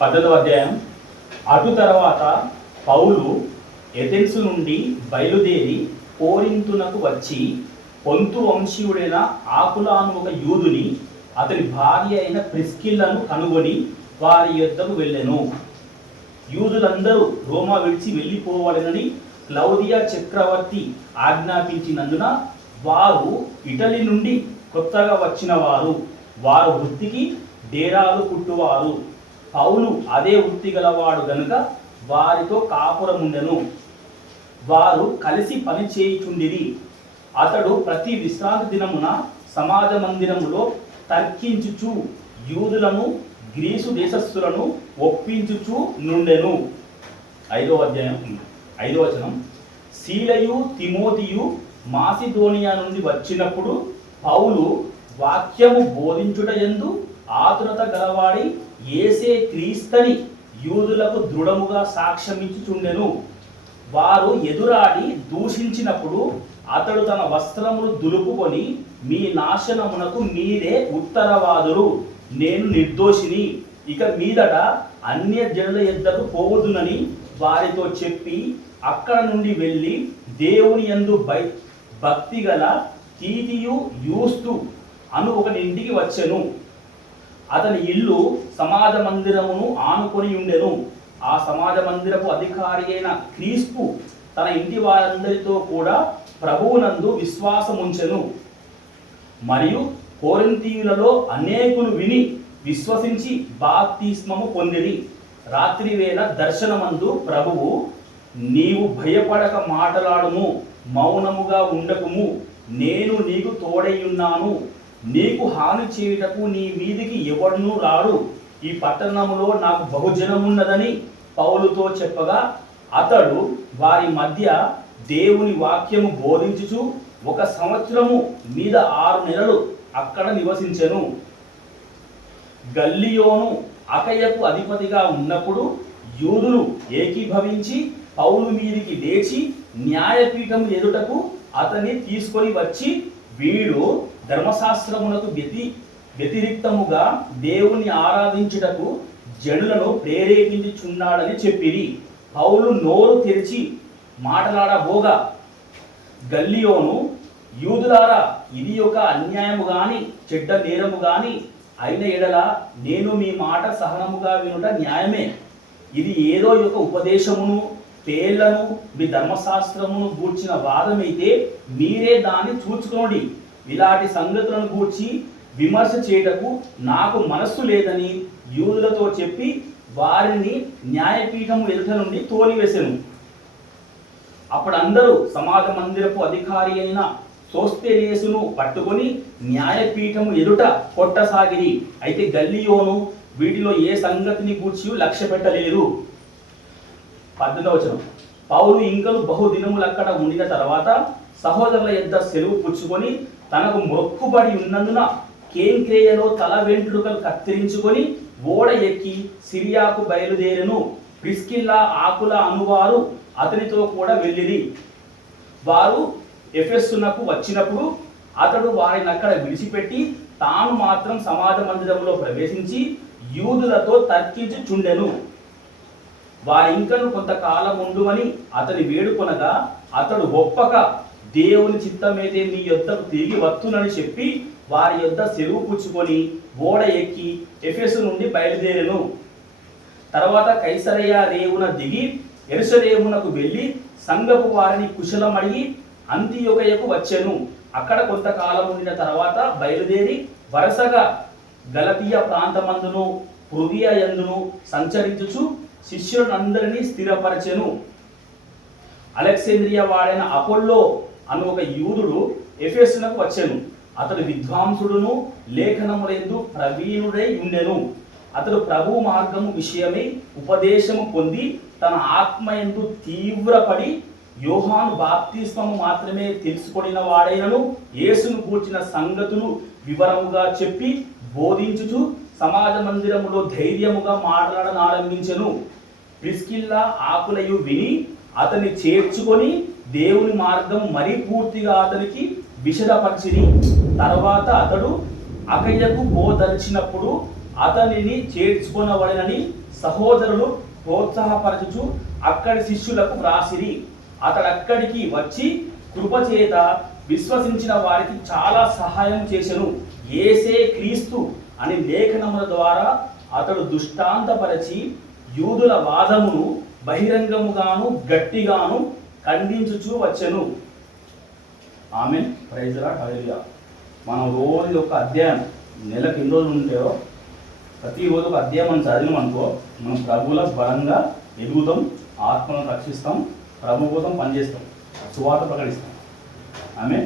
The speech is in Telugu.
పద్దెనిమిదవ అధ్యాయం. అటు తర్వాత పౌలు ఎథెన్సు నుండి బయలుదేరి కోరింతునకు వచ్చి పొంతు వంశీయుడైన ఆకులాను ఒక యూదుని అతని భార్య అయిన ప్రిస్కిల్లను కనుగొని వారి యొద్దకు వెళ్ళెను. యూదులందరూ రోమా విడిచి వెళ్ళిపోవాలనని క్లౌదియా చక్రవర్తి ఆజ్ఞాపించినందున వారు ఇటలీ నుండి కొత్తగా వచ్చిన వారు వారు వృత్తికి డేరాలు కుట్టువారు. పౌలు అదే వృత్తి గలవాడు గనుక వారితో కాపురముండెను. వారు కలిసి పని చేయుచుండిరి. అతడు ప్రతి విశ్రాంతి దినమున సమాజ మందిరములో తర్కించుచు యూదులను గ్రీసు దేశస్థులను ఒప్పించుచు నుండెను. ఐదో అధ్యాయం ఐదో వచనం. శీలయు తిమోతియు మాసిధోనియా నుండి వచ్చినప్పుడు పౌలు వాక్యము బోధించుట ఎందు ఆతురత గలవాడి ఏసే క్రీస్తని యూదులకు దృఢముగా సాక్ష్యమిచ్చుచుండెను. వారు ఎదురాడి దూషించినప్పుడు అతడు తన వస్త్రములు దులుపుకొని మీ నాశనమునకు మీరే ఉత్తరవాదులు నేను నిర్దోషిని. ఇక మీదట అన్య జనుల ఎద్దకు పోవదునని వారితో చెప్పి అక్కడ నుండి వెళ్ళి దేవుని యందు బై భక్తి గల తీతియు యూస్తు అను ఒక ఇంటికి వచ్చెను. అతని ఇల్లు సమాజ మందిరమును ఆనుకొని ఉండెను. ఆ సమాజ మందిరపు అధికారి అయిన క్రీస్తు తన ఇంటి వారందరితో కూడా ప్రభువునందు విశ్వాసముంచెను. మరియు కోరింతీయులలో అనేకులు విని విశ్వసించి బాప్తిస్మము పొందిరి. రాత్రి వేళ దర్శనమందు ప్రభువు నీవు భయపడక మాటలాడుము మౌనముగా ఉండకుము. నేను నీకు తోడైయున్నాను నీకు హాని చేయుటకు నీ మీదికి ఎవడునూ రాడు. ఈ పట్టణంలో నాకు బహుజనమున్నదని పౌలుతో చెప్పగా అతడు వారి మధ్య దేవుని వాక్యము బోధించుచు ఒక సంవత్సరము మీద ఆరు నెలలు అక్కడ నివసించెను. గల్లియోను అకయ్యకు అధిపతిగా ఉన్నప్పుడు యూదులు ఏకీభవించి పౌలు మీదికి లేచి న్యాయపీఠం ఎదుటకు అతన్ని తీసుకొని వచ్చి వీడు ధర్మశాస్త్రమునకు వ్యతి వ్యతిరిక్తముగా దేవుని ఆరాధించుటకు జనులను ప్రేరేపించుచున్నాడని చెప్పిరి. పౌలు నోరు తెరిచి మాట్లాడబోగా గల్లియోను యూదులారా ఇది ఒక అన్యాయము గాని చెడ్డ నేరము గాని అయిన ఎడల నేను మీ మాట సహనముగా వినుట న్యాయమే. ఇది ఏదో యొక్క ఉపదేశమును పేర్లను మీ ధర్మశాస్త్రమును గూర్చిన వాదమైతే మీరే దాన్ని చూచుకోండి ఇలాంటి సంగతులను గూర్చి విమర్శ చేయటకు నాకు మనస్సు లేదని యూదులతో చెప్పి వారిని న్యాయపీఠం ఎదుట నుండి తోలివేశాను అప్పుడు అందరూ సమాజ మందిరపు అధికారి అయిన సోస్తేనేసును పట్టుకొని న్యాయపీఠము ఎదుట కొట్టసాగిరి. అయితే గల్లియోను వీటిలో ఏ సంగతిని గూర్చి లక్ష్య పెట్టలేదు పద్దెనిమిదవ పౌలు ఇంకను బహుదినములు అక్కడ ఉండిన తర్వాత సహోదరుల యొద్ద సెలవు పుచ్చుకొని తనకు మొక్కుబడి ఉన్నందున కేంక్రేయలో తల వెంట్రుకలు కత్తిరించుకొని ఓడ ఎక్కి సిరియాకు బయలుదేరను. ప్రిస్కిల్లా ఆకుల అనువారు అతనితో కూడా వెళ్ళిరి. వారు ఎఫెస్సునకు వచ్చినప్పుడు అతడు వారిని అక్కడ విడిచిపెట్టి తాను మాత్రం సమాజ మందిరంలో ప్రవేశించి యూదులతో తర్కించుచుండెను. వారి ఇంకను కొంతకాలం ఉండుమని అతని వేడుకొనగా అతడు ఒప్పక దేవుని చిత్తమైతే మీ యొద్దకు తిరిగి వత్తునని చెప్పి వారి యొద్ద సెలవు పుచ్చుకొని ఓడ ఎక్కి ఎఫెసు నుండి బయలుదేరెను. తర్వాత కైసరయ్య రేవున దిగి ఎరుసరేవునకు వెళ్ళి సంగపు వారిని కుశలమడిగి అడిగి వచ్చాను. వచ్చెను అక్కడ కొంతకాలం ఉండిన తర్వాత బయలుదేరి వరుసగా గలతీయ ప్రాంతమందును హృదయ యందును సంచరించుచు శిష్యులందరినీ స్థిరపరచెను. అలెక్సేంద్రియ వాడైన అపోల్లో అను ఒక యూదుడు ఎఫెసునకు వచ్చెను. అతడు విద్వాంసుడును లేఖనములందు ప్రవీణుడై ఉండెను. అతడు ప్రభు మార్గము విషయమై ఉపదేశము పొంది తన ఆత్మయందు తీవ్రపడి యోహాను బాప్తిస్మము మాత్రమే తెలుసుకొనిన వాడైనను యేసును కూర్చిన సంగతులు వివరముగా చెప్పి బోధించుచు సమాజ మందిరములో ధైర్యముగా మాట్లాడనారంభించెను ప్రిస్కిల్లా ఆకులయు విని అతన్ని చేర్చుకొని దేవుని మార్గం మరీ పూర్తిగా అతనికి విషదపరిచిని తర్వాత అతడు అకయ్యకు పోదలిచినప్పుడు అతనిని చేర్చుకొనబడినని సహోదరులు ప్రోత్సాహపరచుచు అక్కడి శిష్యులకు వ్రాసిరి. అతడక్కడికి వచ్చి కృపచేత విశ్వసించిన వారికి చాలా సహాయం చేసెను. ఏసే క్రీస్తు అని లేఖనముల ద్వారా అతడు దుష్టాంతపరచి యూదుల వాదమును బహిరంగముగాను గట్టిగాను ఖండించుచూ వచ్చెను. ఆమె ప్రైజ్లా హల్లెలూయా మనం రోజు ఒక అధ్యాయం నెలకు ఎన్ని రోజులు ఉంటాయో ప్రతిరోజు ఒక అధ్యాయం మనం చదివినాం అనుకో మనం ప్రభువుల బలంగా ఎదుగుతాం ఆత్మను రక్షిస్తాం ప్రభు కోసం పనిచేస్తాం సువార్త ప్రకటిస్తాం. ఆమె